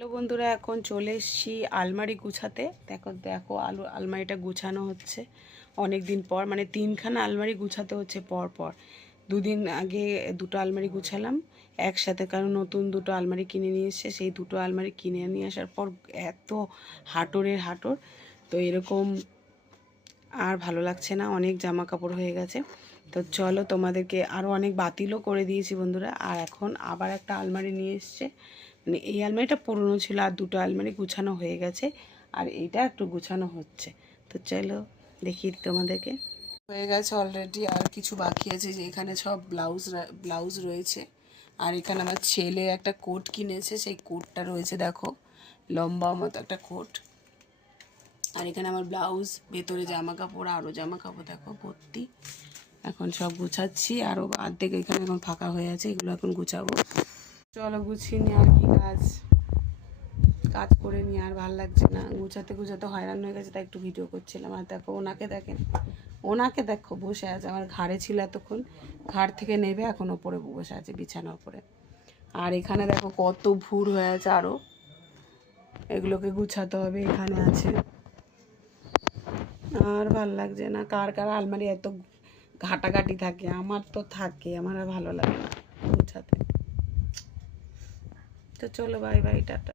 Hello বন্ধুরা, এখন চলে এসেছি আলমারি গুছাতে। দেখো দেখো আলমারিটা গুছানো হচ্ছে অনেক দিন পর, মানে 3খানা আলমারি গুছাতে হচ্ছে পর পর। দুদিন আগে দুটো আলমারি গুছালাম একসাথে, কারণ নতুন দুটো আলমারি কিনে নিয়ে এসছে। সেই দুটো আলমারি কিনে নিয়ে আসার পর এত হাঁটরের হাঁটর, তো এরকম আর ভালো লাগছে না, অনেক জামা কাপড় হয়ে গেছে। তো চলো, তোমাদেরকে আরও অনেক বাতিলও করে দিয়েছি বন্ধুরা। আর এখন আবার একটা আলমারি নিয়ে এসছে, মানে এই আলমারিটা পুরনো ছিল, আর দুটো আলমারি গুছানো হয়ে গেছে, আর এইটা একটু গুছানো হচ্ছে। তো চলো দেখি তোমাদেরকে। হয়ে গেছে অলরেডি, আর কিছু বাকি আছে, যে এখানে সব ব্লাউজ রয়েছে। আর এখানে আমার ছেলে একটা কোট কিনেছে, সেই কোটটা রয়েছে, দেখো লম্বা মতো একটা কোট। আর এখানে আমার ব্লাউজ, ভেতরে জামা কাপড়, আরও জামা কাপড় দেখো ভর্তি। এখন সব গুছাচ্ছি, আরও অর্ধেক এখানে এখন ফাঁকা হয়ে আছে, এগুলো এখন গুছাবো। চলো গুছিয়ে নিই, আর কি কাজ করে নিয়ে আর ভালো লাগছে না, গুছাতে গুছাতে হয়রান হয়ে গেছে, তাই একটু ভিডিও করছিলাম। আর দেখো ওনাকে দেখো বসে আছে, আমার ঘাড়ে ছিল এতক্ষণ, ঘাড় থেকে নেবে এখন ওপরে বসে আছে বিছানার ওপরে। আর এখানে দেখো কত ভুর হয়ে আছে, আরও এগুলোকে গুছাতে হবে, এখানে আছে। আর ভাল লাগছে না। কার কার আলমারি এত ঘাটাঘাটি থাকে? আমার তো থাকে, আমার আর ভালো লাগে না গুছাতে। তো চলো, বাই বাই, টাটা।